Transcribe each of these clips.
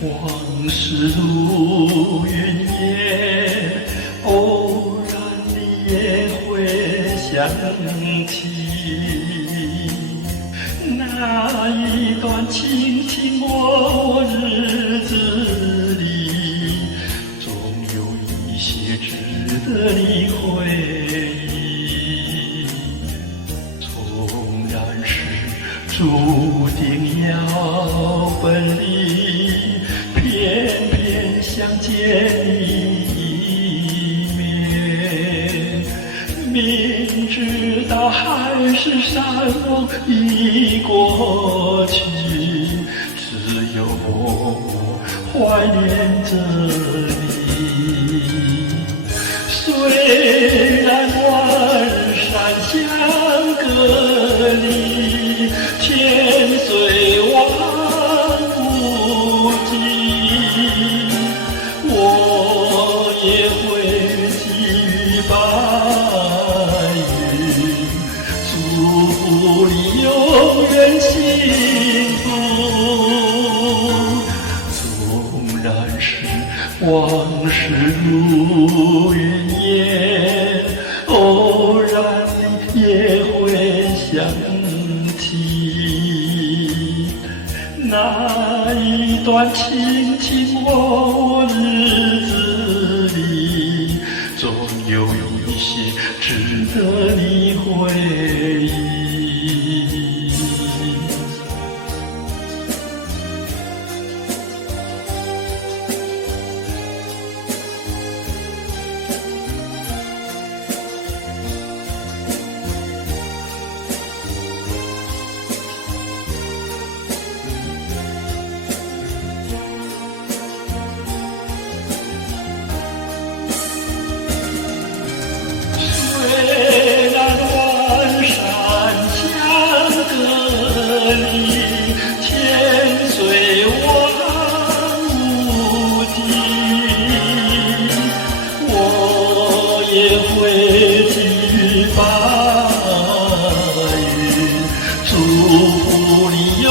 往事如云烟，偶然你也会想起那一段卿卿我我日子里，总有一些值得你回忆。纵然是注定要分离，偏偏想见你一面，明知道海誓山盟已过去，只有我怀念着你。虽然万山相隔离，千岁万物尽，我也会寄予白云，祝福你永远幸福。纵然是往事如云烟，偶然你也会想起那一段卿卿我我日子里，总有一些值得你回忆。虽然万山相隔离，千岁万物尽，我也会寄予白云，祝福你永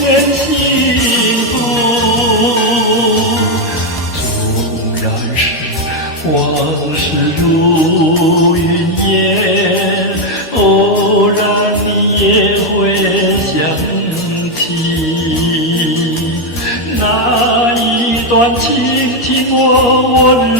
远幸福。纵然是往事如云烟，偶然你也会想起那一段卿卿我我日